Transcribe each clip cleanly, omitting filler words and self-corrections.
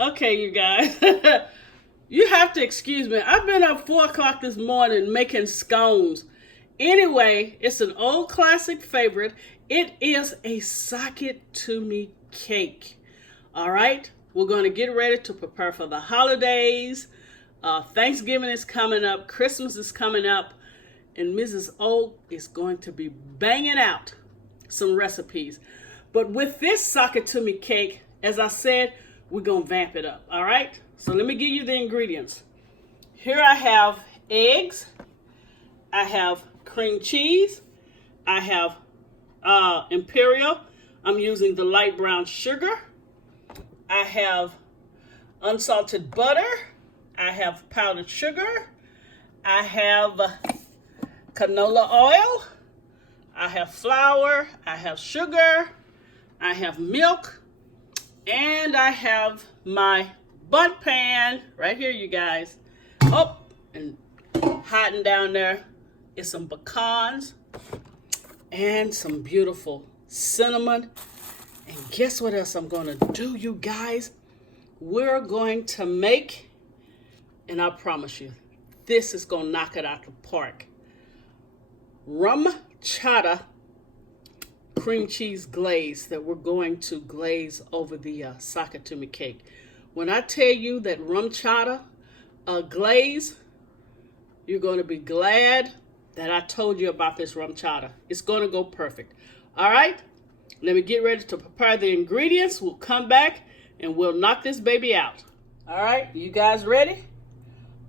Okay, you guys. You have to excuse me. I've been up 4 o'clock this morning making scones. Anyway, it's an old classic favorite. It is a sock it to me cake. All right, we're going to get ready to prepare for the holidays. Thanksgiving is coming up, Christmas is coming up, and Mrs. O is going to be banging out some recipes. But with this sock it to me cake, as I said, we're going to vamp it up. All right, so let me give you the ingredients. Here I have eggs, I have cream cheese, I have imperial. I'm using the light brown sugar. I have unsalted butter. I have powdered sugar. I have canola oil. I have flour. I have sugar. I have milk. And I have my bun pan right here, you guys. Oh, and hiding down there is some pecans and some beautiful cinnamon. And guess what else I'm going to do, you guys? We're going to make, and I promise you, this is going to knock it out the park, Rum Chata cream cheese glaze that we're going to glaze over the sock it to me cake. When I tell you that Rum Chata glaze, you're going to be glad that I told you about this Rum Chata. It's going to go perfect. All right, let me get ready to prepare the ingredients. We'll come back and we'll knock this baby out. All right, you guys ready?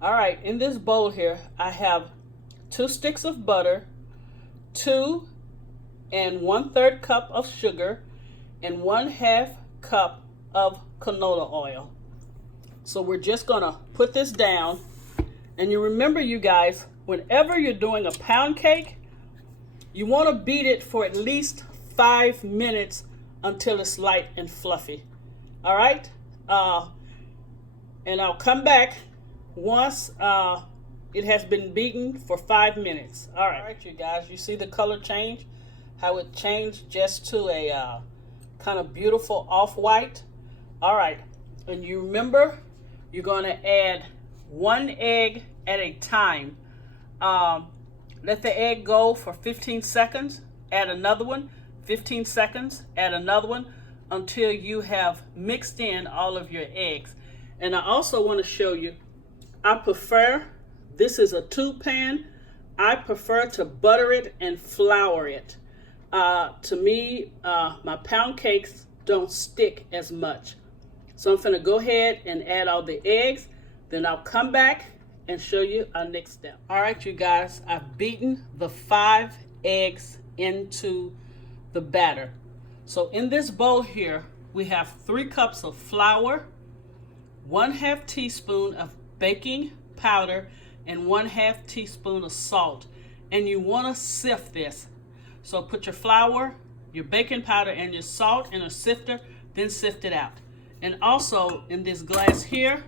All right, in this bowl here, I have 2 sticks of butter, 2 1/3 cup of sugar, and 1/2 cup of canola oil. So we're just gonna put this down. And you remember, you guys, whenever you're doing a pound cake, you want to beat it for at least 5 minutes until it's light and fluffy. All right? And I'll come back once it has been beaten for 5 minutes. All right, you guys, you see the color change? How it changed just to a kind of beautiful off-white. All right, and you remember, you're going to add 1 egg at a time. Let the egg go for 15 seconds, add another one, 15 seconds, add another one, until you have mixed in all of your eggs. And I also want to show you, I prefer, this is a tube pan, I prefer to butter it and flour it. To me, my pound cakes don't stick as much. So I'm going to go ahead and add all the eggs, then I'll come back and show you our next step. All right, you guys, I've beaten the 5 eggs into the batter. So in this bowl here, we have 3 cups of flour, 1/2 teaspoon of baking powder, and 1/2 teaspoon of salt. And you want to sift this. So put your flour, your baking powder, and your salt in a sifter, then sift it out. And also in this glass here,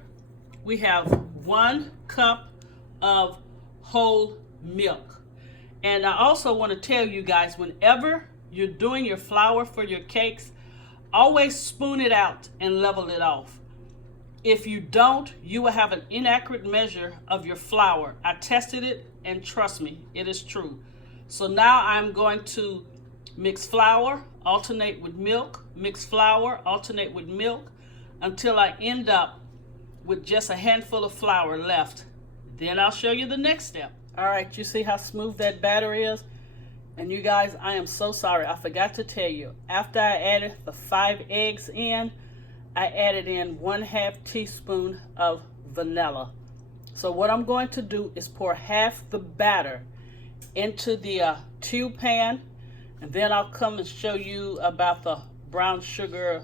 we have 1 cup of whole milk. And I also want to tell you guys, whenever you're doing your flour for your cakes, always spoon it out and level it off. If you don't, you will have an inaccurate measure of your flour. I tested it, and trust me, it is true. So now I'm going to mix flour, alternate with milk, mix flour, alternate with milk, until I end up with just a handful of flour left. Then I'll show you the next step. All right, you see how smooth that batter is? And you guys, I am so sorry. I forgot to tell you, after I added the 5 eggs in, I added in 1/2 teaspoon of vanilla. So what I'm going to do is pour half the batter into the tube pan, and then I'll come and show you about the brown sugar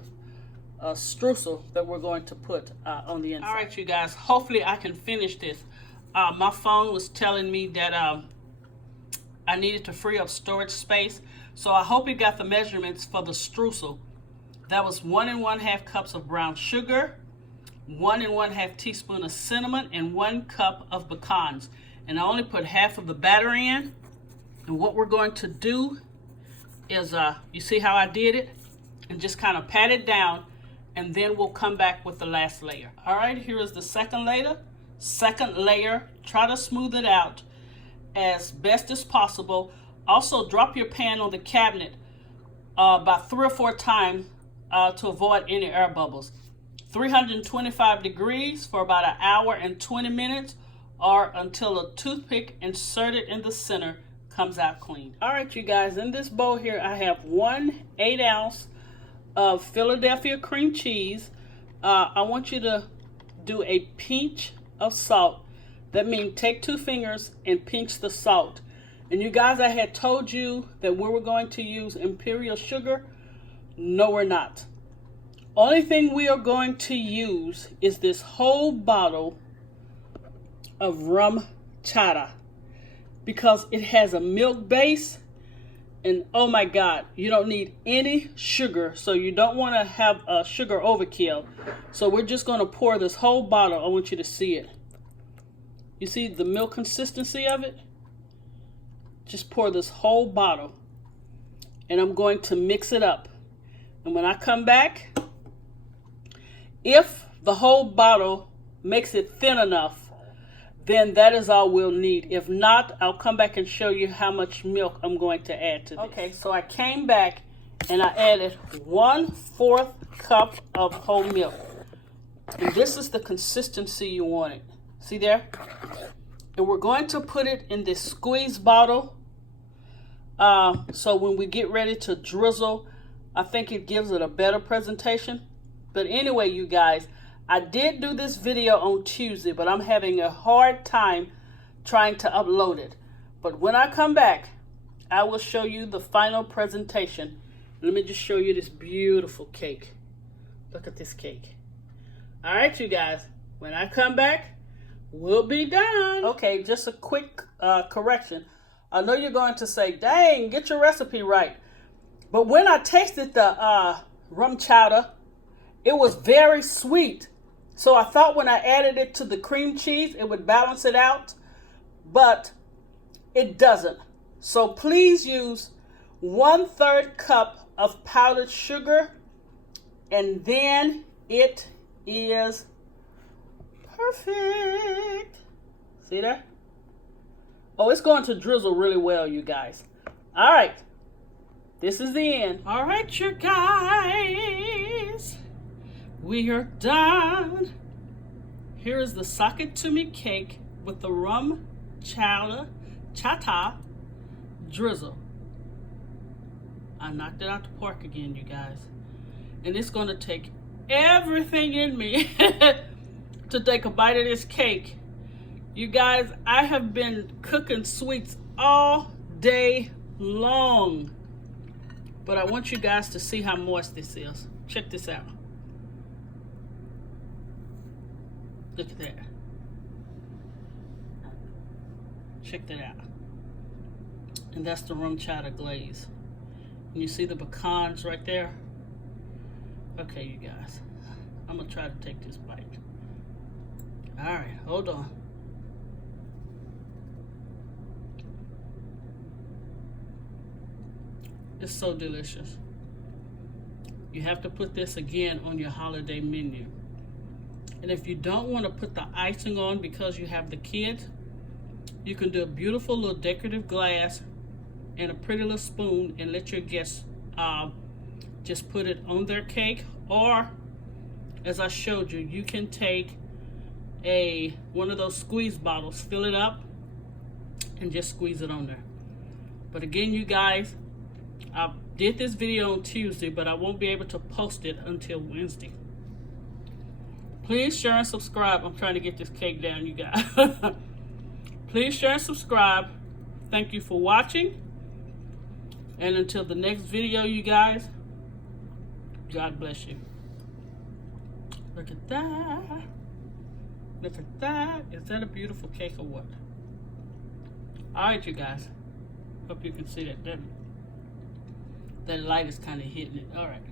streusel that we're going to put on the inside. All right, you guys, hopefully I can finish this. My phone was telling me that I needed to free up storage space, so I hope you got the measurements for the streusel. That was 1 1/2 cups of brown sugar, 1 1/2 teaspoon of cinnamon, and 1 cup of pecans. And I only put half of the batter in. And what we're going to do is, you see how I did it? And just kind of pat it down and then we'll come back with the last layer. All right, here is the second layer. Try to smooth it out as best as possible. Also, drop your pan on the cabinet about 3 or 4 times to avoid any air bubbles. 325 degrees for about an hour and 20 minutes, or until a toothpick inserted in the center comes out clean. All right, you guys, in this bowl here, I have 1 8-ounce of Philadelphia cream cheese. I want you to do a pinch of salt. That means take 2 fingers and pinch the salt. And you guys, I had told you that we were going to use imperial sugar. No, we're not. Only thing we are going to use is this whole bottle of Rum Chata, because it has a milk base, and oh my God, you don't need any sugar, so you don't want to have a sugar overkill. So we're just going to pour this whole bottle. I want you to see it. You see the milk consistency of it? Just pour this whole bottle, and I'm going to mix it up. And when I come back, if the whole bottle makes it thin enough, then that is all we'll need. If not, I'll come back and show you how much milk I'm going to add to this. Okay, so I came back and I added 1/4 cup of whole milk. And this is the consistency you want it. See there? And we're going to put it in this squeeze bottle. So when we get ready to drizzle, I think it gives it a better presentation. But anyway, you guys, I did do this video on Tuesday, but I'm having a hard time trying to upload it. But when I come back, I will show you the final presentation. Let me just show you this beautiful cake. Look at this cake. All right, you guys, when I come back, we'll be done. Okay, just a quick correction. I know you're going to say, dang, get your recipe right. But when I tasted the Rum Chata, it was very sweet. So I thought when I added it to the cream cheese, it would balance it out, but it doesn't. So please use 1/3 cup of powdered sugar, and then it is perfect. See that? Oh, it's going to drizzle really well, you guys. All right. This is the end. All right, you guys. We are done. Here is the sock it to me cake with the Rum Chata drizzle. I knocked it out the park again, you guys. And it's going to take everything in me to take a bite of this cake. You guys, I have been cooking sweets all day long. But I want you guys to see how moist this is. Check this out. Look at that. Check that out. And that's the Rum Chata glaze. And you see the pecans right there? Okay, you guys. I'm going to try to take this bite. All right, hold on. It's so delicious. You have to put this again on your holiday menu. And if you don't want to put the icing on because you have the kids, you can do a beautiful little decorative glass and a pretty little spoon and let your guests just put it on their cake. Or, as I showed you, you can take one of those squeeze bottles, fill it up, and just squeeze it on there. But again, you guys, I did this video on Tuesday, but I won't be able to post it until Wednesday. Please share and subscribe. I'm trying to get this cake down, you guys. Please share and subscribe. Thank you for watching. And until the next video, you guys, God bless you. Look at that. Look at that. Is that a beautiful cake or what? All right, you guys. Hope you can see that. That light is kind of hitting it. All right.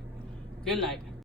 Good night.